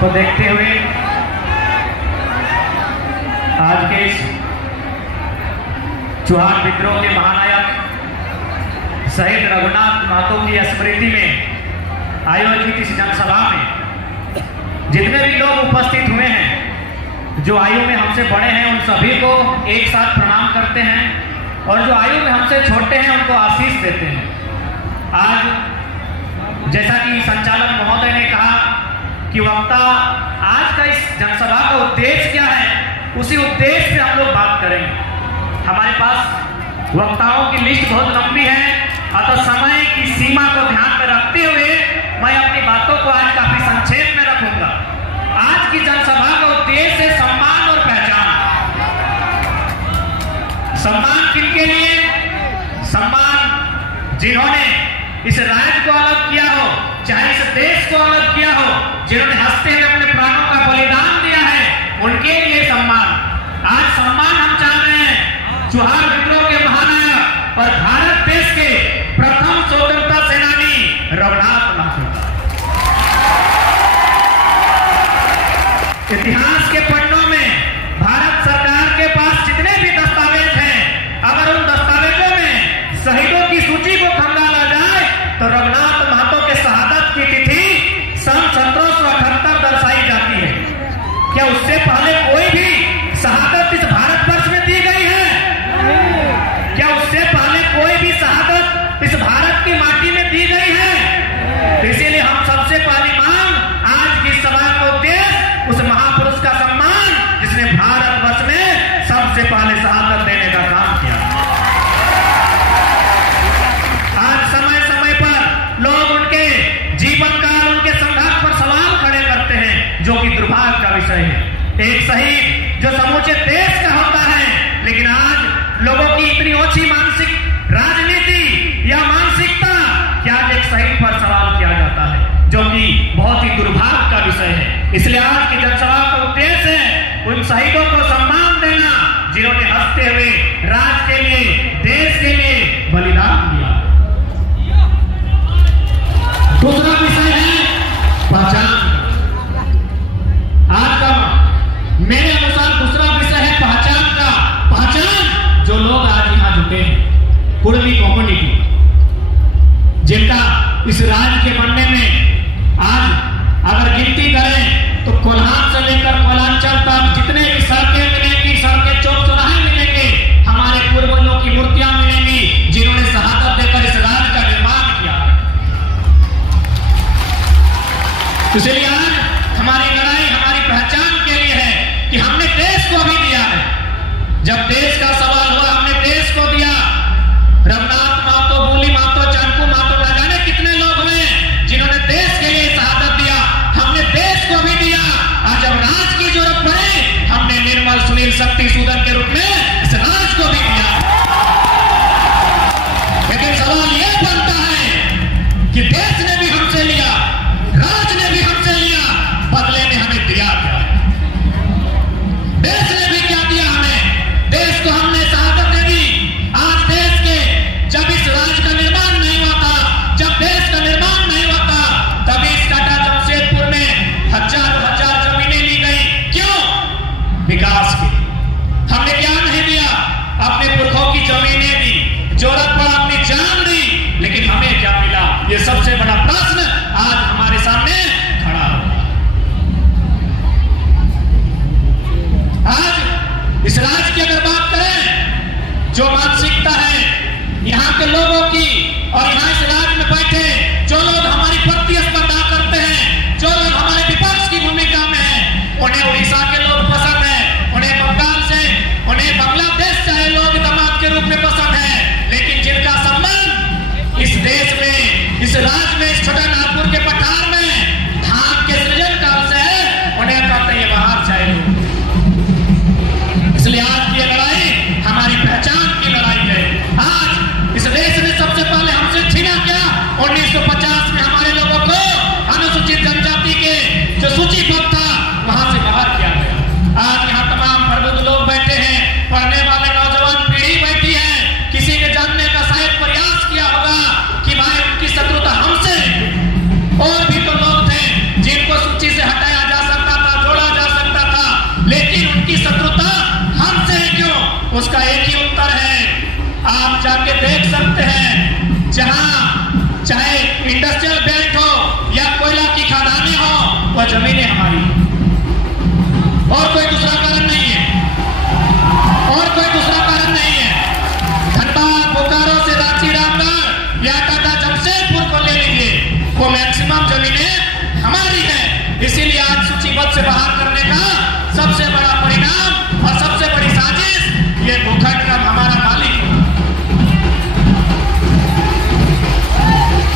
को देखते हुए आज के इस चौहान विद्रोह के महानायक शहीद रघुनाथ महतो की स्मृति में आयोजित इस जनसभा में जितने भी लोग उपस्थित हुए हैं, जो आयु में हमसे बड़े हैं उन सभी को एक साथ प्रणाम करते हैं और जो आयु में हमसे छोटे हैं उनको आशीष देते हैं। आज जैसा कि संचालक महोदय ने कहा कि वक्ता आज का इस जनसभा का उद्देश्य क्या है, उसी उद्देश्य से हम लोग बात करेंगे। हमारे पास वक्ताओं की लिस्ट बहुत लंबी है, अतः समय की सीमा को ध्यान में रखते हुए मैं अपनी बातों को आज काफी संक्षेप में रखूंगा। आज की जनसभा का उद्देश्य है सम्मान और पहचान। सम्मान किनके लिए? सम्मान जिन्होंने इस राज्य को अलग किया हो, चाहे इस देश को अलग किया हो, जिन्होंने हंसते हुए अपने प्राणों का बलिदान दिया है, उनके लिए सम्मान। आज सम्मान हम चाह रहे हैं चौहान विद्रोह के महानायक और भारत देश के प्रथम स्वतंत्रता सेनानी रघुनाथ महतो। इतिहास के पन्नों में भारत सरकार के पास जितने भी दस्तावेज हैं, अगर उन दस्तावेजों में शहीदों की सूची को खंगाला जाए तो रघुनाथ महतो के शहादत की तिथि सन 1778 दर्शाई जाती है। क्या उससे पहले कोई भी शहादत इस भारतवर्ष में दी गई है? क्या उससे पहले कोई भी शहादत इस भारत की माटी में दी गई है? इसीलिए हम सबसे पहली मांग आज की सभा का उद्देश्य उस महापुरुष का सम्मान जिसने भारतवर्ष में सबसे पहले शहादत देने का काम किया। आज समय समय पर लोग उनके जीवन काल, उनके संघर्ष पर सवाल खड़े करते हैं, जो कि दुर्भाग्य का विषय है। एक शहीद जो समूचे देश का होता है, लेकिन आज लोगों की इतनी ओछी मानसिक राजनीति या मानसिकता कि आज एक शहीद पर सवाल किया जाता है, जो कि बहुत ही दुर्भाग्य का विषय है। इसलिए आज की जनसभा का उद्देश्य है उन शहीदों को सम्मान देना जिन्होंने हंसते हुए राष्ट्र के लिए, देश के लिए बलिदान दिया। दूसरा विषय है पहचान। आज का मेरे अनुसार दूसरा विषय है पहचान का। पहचान जो लोग आज यहाँ जुटे हैं, कुर्मी कम्युनिटी, जिनका इस राज्य के बनने में आज अगर गिनती करें तो कोल्हान से लेकर कोलांचल तक जितने भी सड़कें मिलेंगी, सड़कें चौक चौराहे मिलेंगे, हमारे पूर्वजों की मूर्तियां मिलेंगी जिन्होंने शहादत देकर इस राज्य का निर्माण किया। इसलिए आज हमारी लड़ाई हमारी पहचान के लिए है कि हमने देश को भी दिया है। जब देश का सवाल हुआ, हमने देश को दिया। रघुनाथ महतो, बूली महतो, चंकू महतो, न जाने कितने लोग हुए जिन्होंने देश के लिए शहादत दिया। हमने देश को भी दिया और जब राज की जरूरत पड़े, हमने निर्मल सुनील शक्ति सूदन के रूप में इस राज को भी दिया। लेकिन सवाल यह बनता है कि देश ने भी हमसे लिया, राज ने भी हमसे लिया, बदले में हमें दिया क्या? देश ने भी क्या दिया हमें? देश को हमने शहादत दे दी। आज देश के जब इस राज्य का निर्माण नहीं हुआ था, जब देश का निर्माण नहीं हुआ था, तभी इस टाटा जमशेदपुर में हजार हजार जमीनें ली गई। क्यों? विकास की। हमने उसका एक ही उत्तर है, आप जाके देख सकते हैं, जहां चाहे इंडस्ट्रियल बेल्ट हो या कोयला की खदानें हो, वह जमीनें हमारी, और कोई दूसरा कारण नहीं है, और कोई दूसरा कारण नहीं है। धनबाद, बोकारो से रांची, रामगढ़ या टाटा जमशेदपुर को ले लीजिए, वो मैक्सिमम जमीनें हमारी है। इसीलिए आज सूचीबद्ध से बाहर करने का सबसे बड़ा परिणाम और सबसे बड़ी साजिश ये भूखंड का हमारा मालिक है।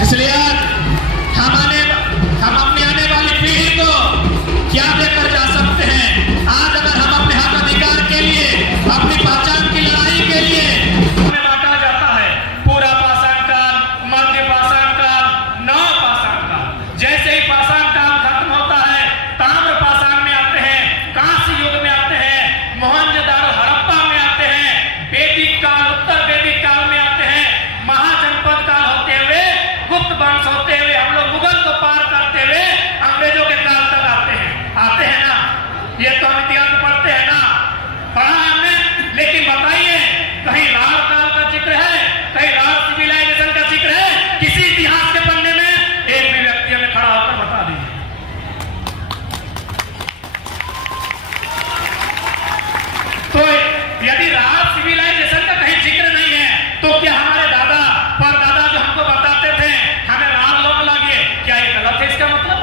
इसलिए आज हम अपनी आने वाली पीढ़ी को क्या देकर जा सकते हैं? आज अगर हम अपने हक अधिकार के लिए, अपनी पहचान की लड़ाई के लिए हमें बांटा जाता है, पूरा पाषाण काल, मध्य पाषाण काल, नव पाषाण काल। जैसे ही पाषाण काल खत्म होता है, ताम्र पाषाण में आते हैं, कांस्य युग में आते हैं, मोहनजोदड़ो हड़प्पा में आते हैं, वैदिक काल, उत्तर वैदिक काल में आते हैं, महाजनपद काल होते हुए, गुप्त वंश होते हुए, हम लोग मुगल को पार करते हुए अंग्रेजों के काल तक आते हैं ना। ये तो हम इतिहास पढ़ते हैं ना, पढ़ा हमने। लेकिन बताइए, कहीं लाल काल का जिक्र है, कहीं लाल सिविलाइजेशन का जिक्र है? किसी इतिहास के पन्ने में एक भी व्यक्ति हमें खड़ा होकर बता दीजिए। तो यदि लाल सिविलाइजेशन का कहीं जिक्र नहीं है, तो क्या हमारे दादा परदादा जो हमको बताते थे हमें लाल लोग लगे, क्या ये गलत है? इसका मतलब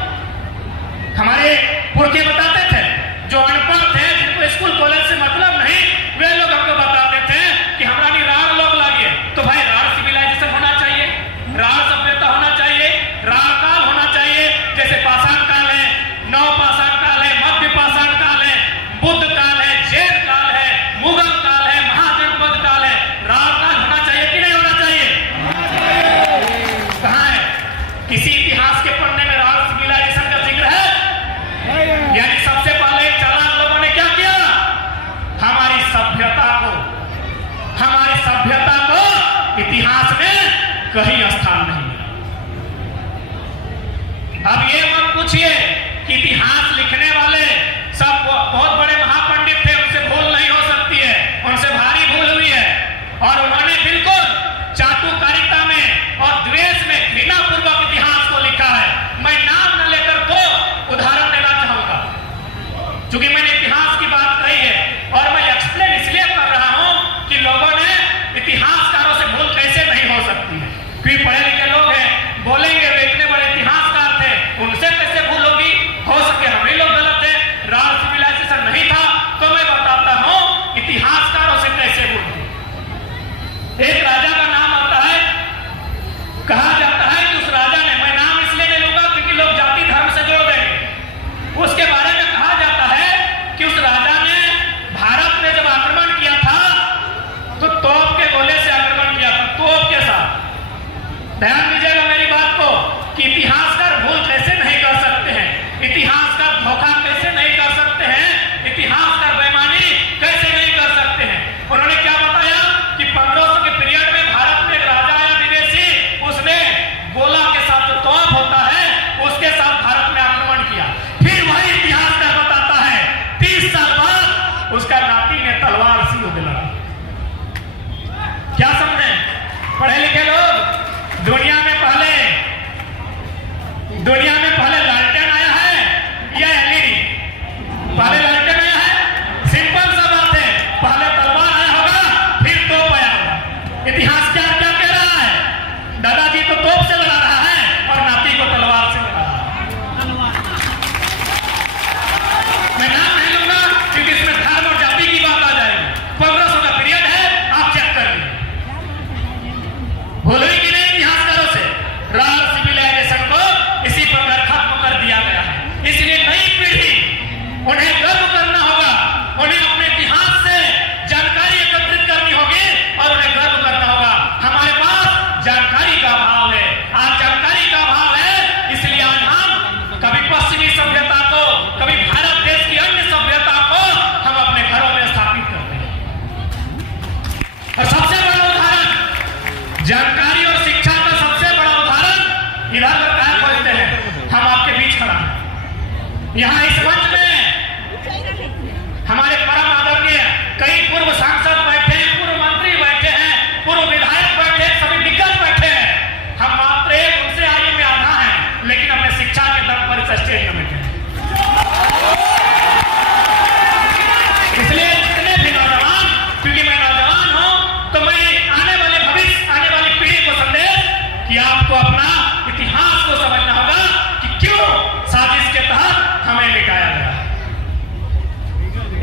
हमारे पुरखे बताते थे, जो अनपढ़ थे, जिनको स्कूल कॉलेज से मतलब नहीं, वे लोग हमको बताते थे कि हमारी राल लोग लगे। तो भाई राल सिविलाइजेशन होना चाहिए, राल सभ्यता होना चाहिए, राल काल होना चाहिए। जैसे पाषाण काल है, नव पाषाण काल है, मध्य पाषाण काल है, बुद्ध काल है, जैन काल है, मुगल काल है, महाजनपद काल है। राल काल होना चाहिए कि नहीं होना चाहिए? कहाँ है? किसी इतिहास के पन्ने में राल सिविलाइजेशन का जिक्र है? यानी सबसे पहले चालाक लोगों ने क्या किया? हमारी सभ्यता को इतिहास में कहीं स्थान नहीं। अब ये मत पूछिए कि इतिहास लिखने वाले सब बहुत बड़े महापंडित थे, उनसे भूल नहीं हो सकती है, उनसे भारी भूल हुई है, और उन्होंने बिल्कुल चाटुकारिता में और द्वेष में घृणापूर्वक इतिहास को लिखा है। मैं नाम न लेकर तो उदाहरण देना चाहूंगा, क्योंकि मैंने इतिहास की बात कही है, और मैं एक्सप्लेन इसलिए कर रहा हूं कि लोगों ने इतिहासकारों से भूल कैसे नहीं हो सकती है। क्योंकि पढ़े लिखे लोग हैं, बोलेंगे वे इतने बड़े इतिहासकार थे, उनसे कैसे भूल होगी? हो सके हम ही लोग गलत है, राल सिविलाइजेशन नहीं था। तो मैं बताता हूं इतिहासकारों से कैसे भूल होगी। एक राजा का नाम आता है, कहा जाता है कि उस राजा ने, मैं नाम इसलिए नहीं लूंगा क्योंकि लोग जाति धर्म से जोड़ देंगे, उसके बारे में कहा जाता है कि उस राजा ने भारत में जब आक्रमण किया था तो तोप के गोले से आक्रमण किया था, तोप के साथ। ध्यान दीजिएगा मेरी बात को कि इतिहासकार भूल कैसे नहीं कर सकते हैं, इतिहासकार धोखा कैसे नहीं कर सकते हैं, इतिहासकार बेईमानी कैसे नहीं कर सकते हैं। उन्होंने क्या बताया कि 1500 के पीरियड में भारत में एक राजा आया विदेशी, उसने गोला के साथ जो तोप होता है उसके साथ भारत में आक्रमण किया। फिर वही इतिहासकार बताता है 30 साल बाद उसका नाती ने तलवार से युद्ध लड़ा। क्या समझे पढ़े लिखे लोग? दुनिया में पहले लालटेन आया है या एलईडी? पहले लालटेन आया है, सिंपल सा बात है। पहले तलवार आया होगा, फिर तोप आया होगा। इतिहास क्या क्या कह रहा है? दादाजी तो तोप से लड़ा रहा है और नाती को तलवार से लड़ा रहा है। मैं नाम नहीं लूंगा क्योंकि इसमें धर्म और जाति की बात आ जाएगी। 1500 का पीरियड है, आप चेक कर लीजिए। भूल हुई कि नहीं इतिहासकारों से? राल सिविलाइजेशन को इसी प्रकार खत्म कर दिया गया है। इसलिए नई पीढ़ी, उन्हें गर्व करना होगा, उन्हें अपने इतिहास से जानकारी एकत्रित करनी होगी और उन्हें गर्व करना होगा। हमारे पास जानकारी का अभाव है, आज जानकारी का अभाव है। इसलिए आज हम कभी पश्चिमी सभ्यता को, कभी भारत देश की अन्य सभ्यता को हम अपने घरों में स्थापित करते हैं। और सबसे बड़ा उदाहरण, जानकारी और शिक्षा का सबसे बड़ा उदाहरण इधर बताया खोजते हैं। हम आपके बीच खड़ा हैं, यहाँ इस मंच में हमारे परम आदरणीय कई पूर्व सांसद बैठे इतिहास को समझना होगा कि क्यों साजिश के तहत हमें लिटाया गया।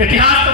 इतिहास